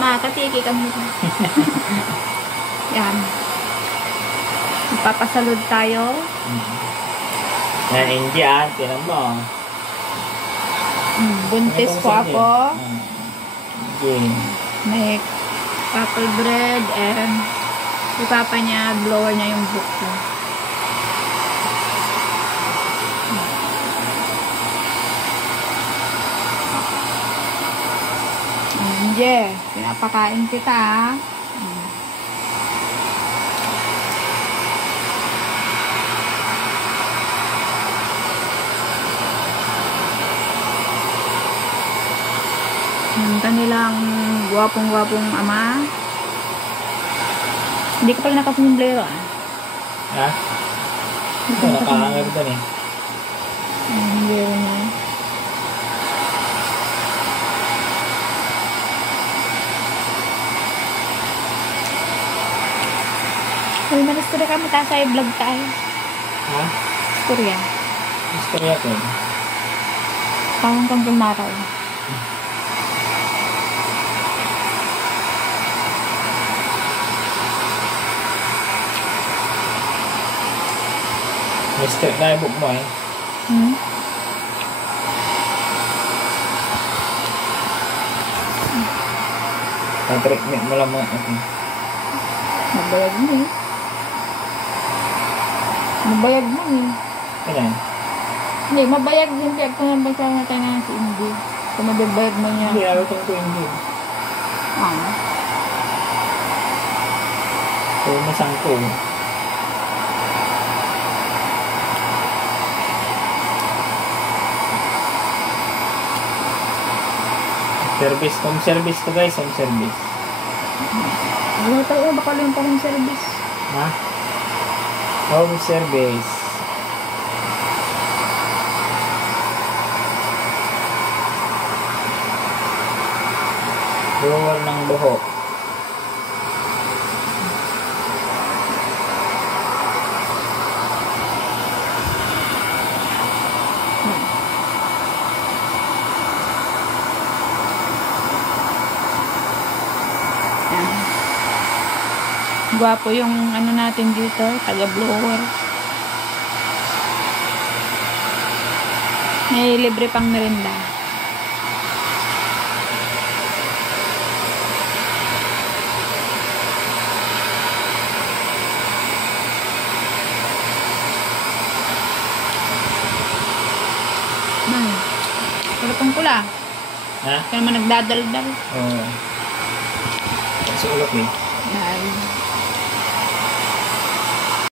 makatiki kami. Yan. Papasalud tayo. Yan, India. Tinan mo. Buntis po ako. Okay. May apple bread and si papa niya, blower niya yung book ko. Hindi, pinapakain kita ha. Yung kanilang gwapong-gwapong ama. Hindi ka pala nakapumblero ah. Ha? Ito, nakahangar doon eh. Hindi rin na. Uy, mag-istorya ka, matasay vlog tayo. Ha? Istorya. Istorya ko. Parang kang kumaraw. Mr. Naibok mo eh. Patreatment mo lang mo. Okay. Mabayag mo eh. Mabayag mo eh. Kailan? Hindi, mabayag din. Kaya kung nang basa natin na si Indy. Kung mababayag mo niya. Hindi, araw itong ko hindi. So, masang ko. Service, home service to guys, home service. Ano tayo, baka lang pa home service. Ha? Home service. Drawer ng buhok. Gwapo yung ano natin dito, taga-blower. May libre pang merinda. Wala pang pula. Ha? Kaya naman nagdadaldal. Oo. Sa ulok eh.